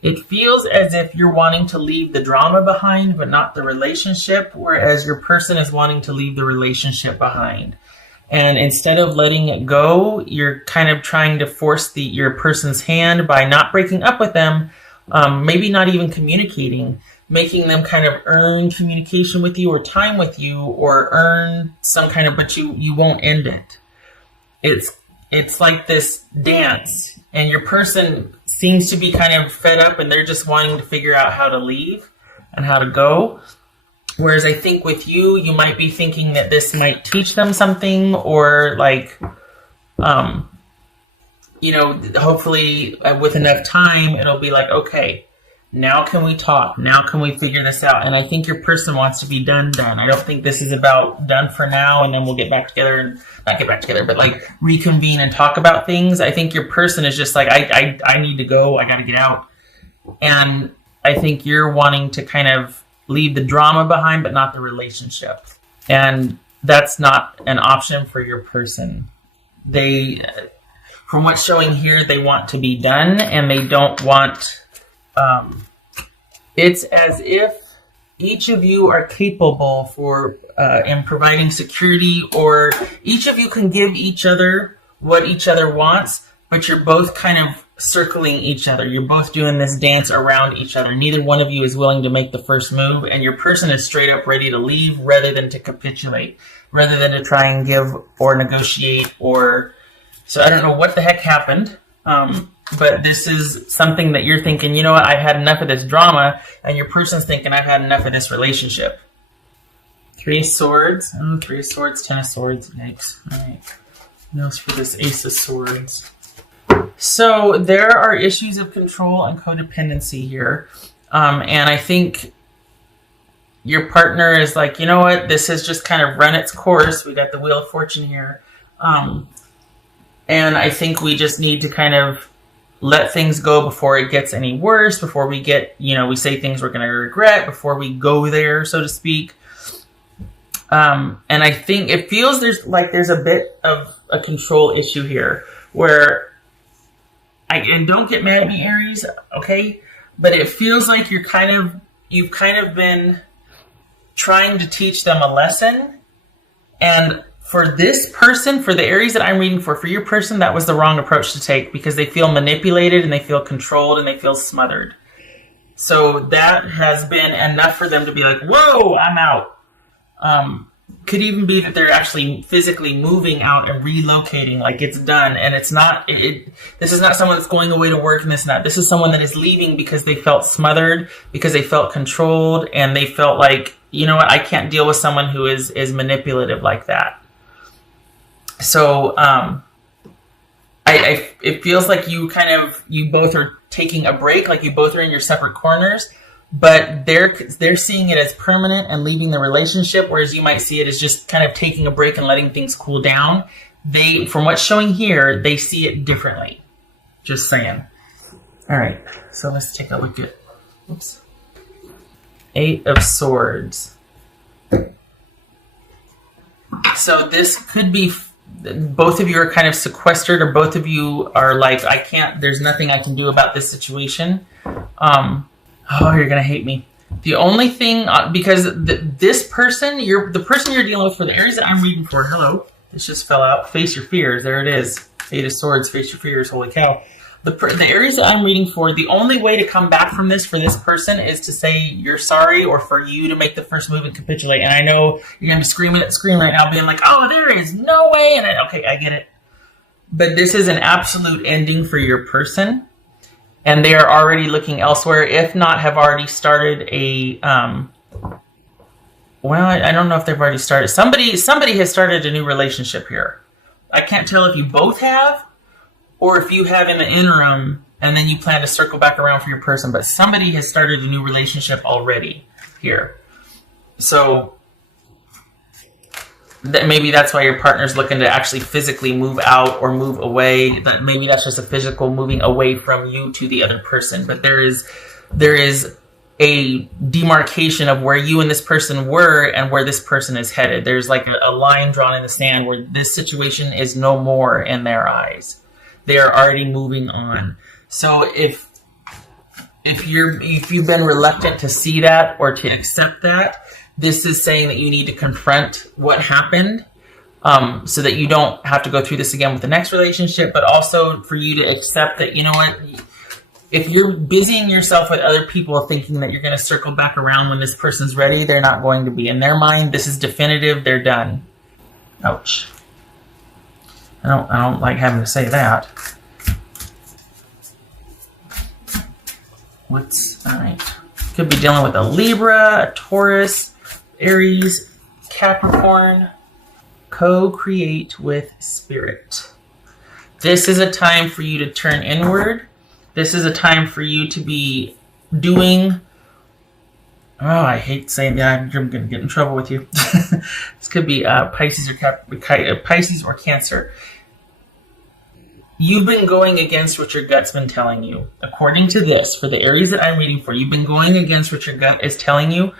It feels as if you're wanting to leave the drama behind, but not the relationship, whereas your person is wanting to leave the relationship behind. And instead of letting it go, you're kind of trying to force your person's hand by not breaking up with them, maybe not even communicating, making them kind of earn communication with you or time with you, or earn some kind of, but you won't end it. It's like this dance, and your person seems to be kind of fed up, and they're just wanting to figure out how to leave and how to go. Whereas I think with you, you might be thinking that this might teach them something, or like, hopefully with enough time, it'll be like, okay, now can we talk? Now can we figure this out? And I think your person wants to be done. I don't think this is about done for now, and then we'll get back together, and not get back together, but like reconvene and talk about things. I think your person is just like, I need to go. I got to get out. And I think you're wanting to kind of leave the drama behind, but not the relationship. And that's not an option for your person. They, from what's showing here, they want to be done, and they don't want, it's as if each of you are capable in providing security, or each of you can give each other what each other wants, but you're both kind of circling each other. You're both doing this dance around each other. Neither one of you is willing to make the first move, and your person is straight up ready to leave rather than to capitulate, rather than to try and give or negotiate. So I don't know what the heck happened, but this is something that you're thinking, you know what, I've had enough of this drama, and your person's thinking, I've had enough of this relationship. 3 of Swords. 3 of Swords, 10 of Swords. Yikes. All right. What else for this Ace of Swords? So there are issues of control and codependency here. And I think your partner is like, you know what, this has just kind of run its course. We got the Wheel of Fortune here. And I think we just need to kind of let things go before it gets any worse, before we get, we say things we're going to regret, before we go there, so to speak. And I think it feels there's a bit of a control issue here where, and don't get mad at me, Aries, okay? But it feels like you've kind of been trying to teach them a lesson. And for this person, for the Aries that I'm reading for your person, that was the wrong approach to take, because they feel manipulated and they feel controlled and they feel smothered. So that has been enough for them to be like, whoa, I'm out. Could even be that they're actually physically moving out and relocating, like it's done. And it's not, this is not someone that's going away to work, and this is someone that is leaving because they felt smothered, because they felt controlled, and they felt like, you know what, I can't deal with someone who is manipulative like that. So, it feels like you both are taking a break, like you both are in your separate corners, but they're seeing it as permanent and leaving the relationship, whereas you might see it as just kind of taking a break and letting things cool down. From what's showing here, they see it differently. Just saying. All right, so let's take a look at, 8 of Swords. So this could be, both of you are kind of sequestered, or both of you are like, there's nothing I can do about this situation. You're going to hate me. The only thing, because this person, the person you're dealing with, for the Aries that I'm reading for, hello, this just fell out. Face your fears. There it is. 8 of Swords, face your fears. Holy cow. The Aries that I'm reading for, the only way to come back from this for this person is to say you're sorry, or for you to make the first move and capitulate. And I know you're going to be screaming right now, being like, oh, there is no way. And okay, I get it. But this is an absolute ending for your person. And they are already looking elsewhere, if not have already started I don't know if they've already started. Somebody has started a new relationship here. I can't tell if you both have, or if you have in the interim, and then you plan to circle back around for your person. But somebody has started a new relationship already here. So maybe that's why your partner's looking to actually physically move out or move away. That maybe that's just a physical moving away from you to the other person. But there is a demarcation of where you and this person were and where this person is headed. There's like a line drawn in the sand where this situation is no more in their eyes. They are already moving on. So if if you've been reluctant to see that or to accept that, this is saying that you need to confront what happened, so that you don't have to go through this again with the next relationship, but also for you to accept that, you know what, if you're busying yourself with other people thinking that you're going to circle back around when this person's ready, they're not going to be. In their mind, this is definitive, they're done. Ouch. I don't like having to say that. Alright. Could be dealing with a Libra, a Taurus, Aries, Capricorn. Co-create with spirit. This is a time for you to turn inward. This is a time for you to be doing... Oh, I hate saying that. I'm going to get in trouble with you. This could be Pisces or Cancer. You've been going against what your gut's been telling you. According to this, for the Aries that I'm reading for, you've been going against what your gut is telling you,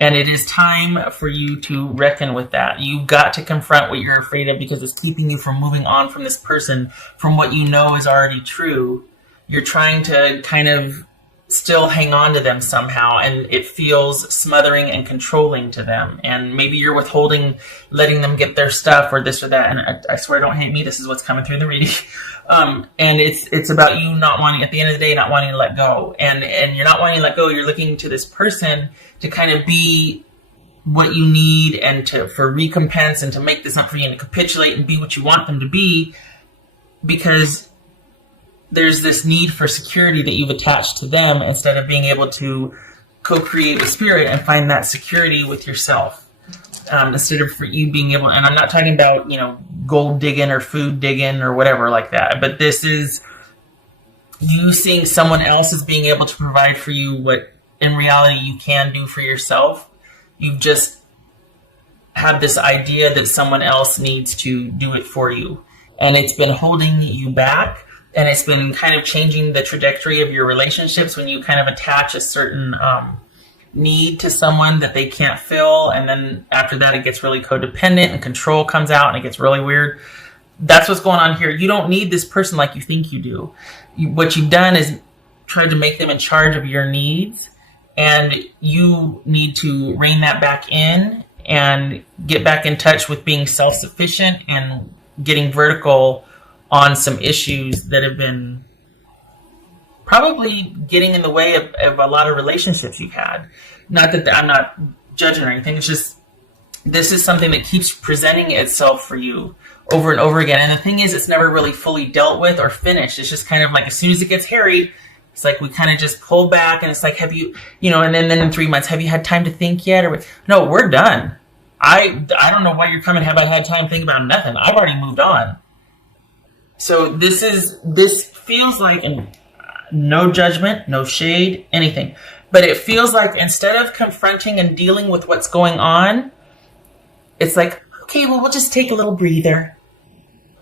and it is time for you to reckon with that. You've got to confront what you're afraid of because it's keeping you from moving on from this person, from what you know is already true. You're trying to kind of still hang on to them somehow, and it feels smothering and controlling to them. And maybe you're withholding, letting them get their stuff or this or that. And I swear, don't hate me. This is what's coming through the reading. And it's about you not wanting, at the end of the day, not wanting to let go. And you're not wanting to let go. You're looking to this person to kind of be what you need and for recompense and to make this up for you and to capitulate and be what you want them to be, because there's this need for security that you've attached to them instead of being able to co-create with spirit and find that security with yourself. Instead of for you being able, and I'm not talking about, gold digging or food digging or whatever like that, but this is you seeing someone else as being able to provide for you what in reality you can do for yourself. You've just have this idea that someone else needs to do it for you. And it's been holding you back. And it's been kind of changing the trajectory of your relationships when you kind of attach a certain need to someone that they can't fill. And then after that, it gets really codependent and control comes out and it gets really weird. That's what's going on here. You don't need this person like you think you do. What you've done is tried to make them in charge of your needs. And you need to rein that back in and get back in touch with being self-sufficient and getting vertical on some issues that have been probably getting in the way of a lot of relationships you've had. Not that I'm not judging or anything. It's just this is something that keeps presenting itself for you over and over again. And the thing is, it's never really fully dealt with or finished. It's just kind of like as soon as it gets hairy, it's like we kind of just pull back and it's like, have you, and then in 3 months, have you had time to think yet? Or no, we're done. I don't know why you're coming. Have I had time to think about nothing? I've already moved on. So this feels like, and no judgment, no shade, anything, but it feels like instead of confronting and dealing with what's going on, it's like, okay, well, we'll just take a little breather.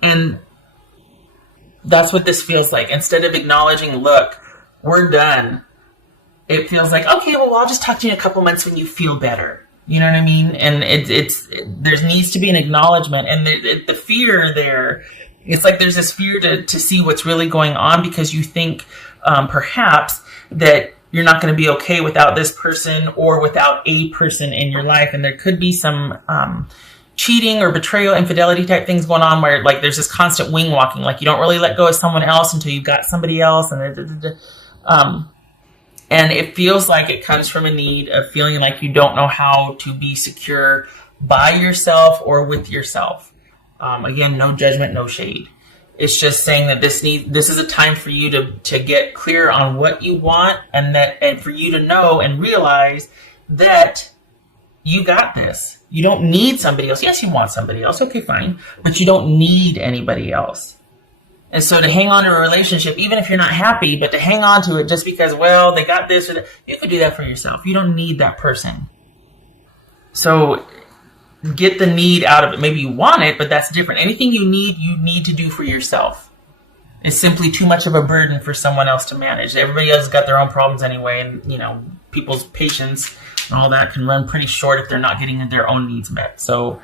And that's what this feels like. Instead of acknowledging, look, we're done, it feels like, okay, well, I'll just talk to you in a couple months when you feel better. You know what I mean? And there needs to be an acknowledgement. And the fear there, it's like there's this fear to see what's really going on because you think perhaps that you're not going to be okay without this person or without a person in your life. And there could be some cheating or betrayal, infidelity type things going on where like there's this constant wing walking. Like you don't really let go of someone else until you've got somebody else. And it feels like it comes from a need of feeling like you don't know how to be secure by yourself or with yourself. Again, no judgment, no shade. It's just saying that this is a time for you to get clear on what you want and for you to know and realize that you got this. You don't need somebody else. Yes, you want somebody else. Okay, fine. But you don't need anybody else. And so to hang on to a relationship, even if you're not happy, but to hang on to it just because, well, they got this or that, you could do that for yourself. You don't need that person. So get the need out of it. Maybe you want it, but that's different. Anything you need to do for yourself. It's simply too much of a burden for someone else to manage. Everybody else has got their own problems anyway, and people's patience and all that can run pretty short if they're not getting their own needs met. So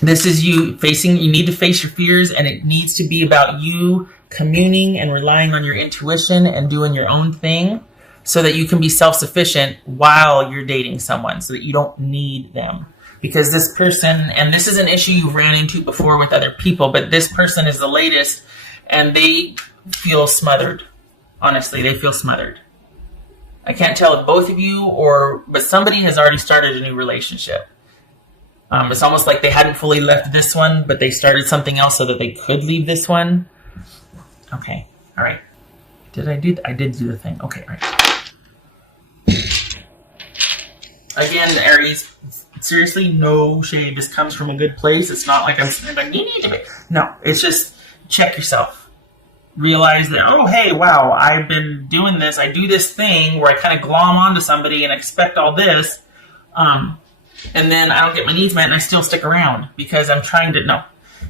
this is you need to face your fears, and it needs to be about you communing and relying on your intuition and doing your own thing so that you can be self-sufficient while you're dating someone, so that you don't need them. Because this person, and this is an issue you've ran into before with other people, but this person is the latest, and they feel smothered. Honestly, they feel smothered. I can't tell if both of you but somebody has already started a new relationship. It's almost like they hadn't fully left this one, but they started something else so that they could leave this one. Okay, all right. I did do the thing. Okay, all right. Again, Aries, seriously, no shade. This comes from a good place. It's not like I'm saying, like, you need to be. No, it's just check yourself. Realize that, oh, hey, wow, I've been doing this. I do this thing where I kind of glom onto somebody and expect all this. And then I don't get my needs met and I still stick around because I'm trying to, no.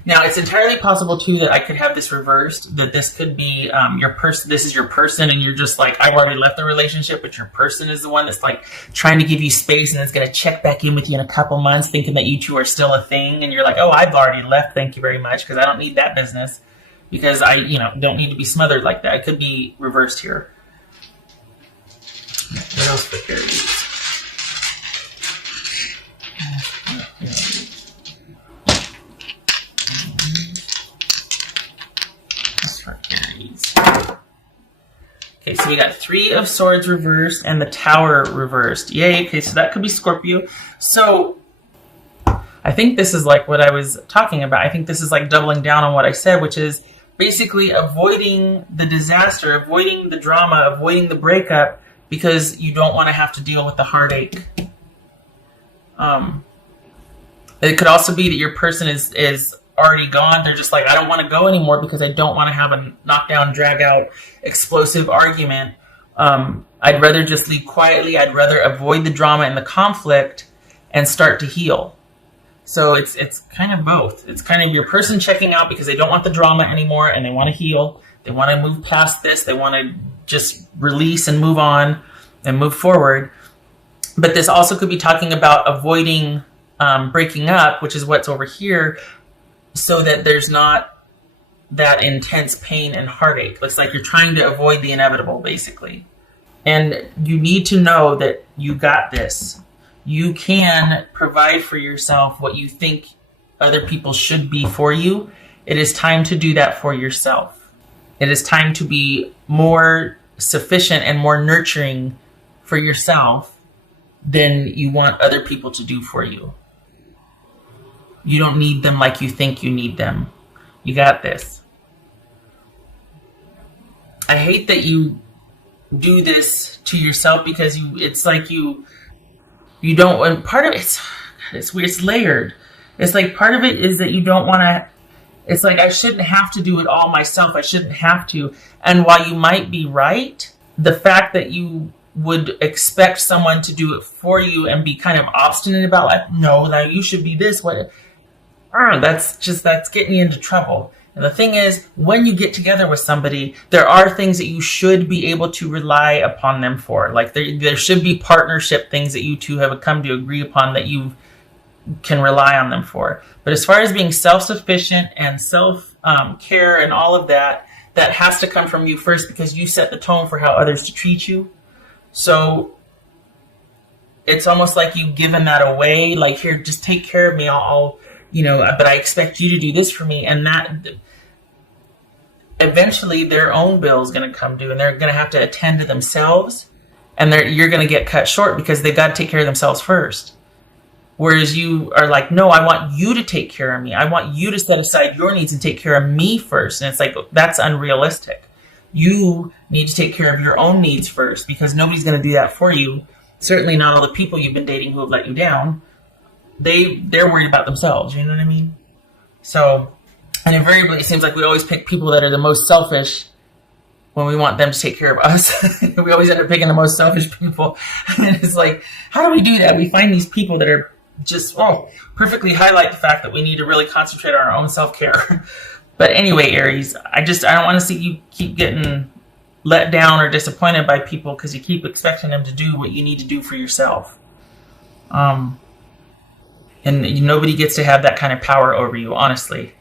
Now, it's entirely possible, too, that I could have this reversed, that this could be your person. This is your person, and you're just like, I've already left the relationship, but your person is the one that's like trying to give you space and it's going to check back in with you in a couple months thinking that you two are still a thing. And you're like, oh, I've already left. Thank you very much, because I don't need that business. Because I, don't need to be smothered like that. It could be reversed here. What else for Aries? That's for Aries. Okay, so we got 3 of Swords reversed and the Tower reversed. Yay, okay, so that could be Scorpio. So I think this is like what I was talking about. I think this is like doubling down on what I said, which is basically avoiding the disaster, avoiding the drama, avoiding the breakup, because you don't want to have to deal with the heartache. It could also be that your person is already gone. They're just like, I don't want to go anymore because I don't want to have a knockdown, drag out, explosive argument. I'd rather just leave quietly. I'd rather avoid the drama and the conflict and start to heal. So it's kind of both. It's kind of your person checking out because they don't want the drama anymore and they want to heal. They want to move past this. They want to just release and move on and move forward. But this also could be talking about avoiding breaking up, which is what's over here, so that there's not that intense pain and heartache. Looks like you're trying to avoid the inevitable, basically. And you need to know that you got this. You can provide for yourself what you think other people should be for you. It is time to do that for yourself. It is time to be more sufficient and more nurturing for yourself than you want other people to do for you. You don't need them like you think you need them. You got this. I hate that you do this to yourself because it's like you don't, and part of it's weird, it's layered. It's like part of it is that you don't want to, it's like I shouldn't have to do it all myself. I shouldn't have to. And while you might be right, the fact that you would expect someone to do it for you and be kind of obstinate about like, no, now you should be this way. That's getting you into trouble. And the thing is, when you get together with somebody, there are things that you should be able to rely upon them for. Like there should be partnership things that you two have come to agree upon that you can rely on them for. But as far as being self-sufficient and self-care and all of that, that has to come from you first because you set the tone for how others to treat you. So it's almost like you've given that away. Like, here, just take care of me. I'll but I expect you to do this for me. And that eventually their own bill is going to come due and they're going to have to attend to themselves. And you're going to get cut short because they've got to take care of themselves first. Whereas you are like, no, I want you to take care of me. I want you to set aside your needs and take care of me first. And it's like, that's unrealistic. You need to take care of your own needs first because nobody's going to do that for you. Certainly not all the people you've been dating who have let you down. They're worried about themselves. You know what I mean? So, and invariably, it seems like we always pick people that are the most selfish when we want them to take care of us. We always end up picking the most selfish people. And it's like, how do we do that? We find these people that are just, perfectly highlight the fact that we need to really concentrate on our own self-care. But anyway, Aries, I don't want to see you keep getting let down or disappointed by people because you keep expecting them to do what you need to do for yourself. And nobody gets to have that kind of power over you, honestly.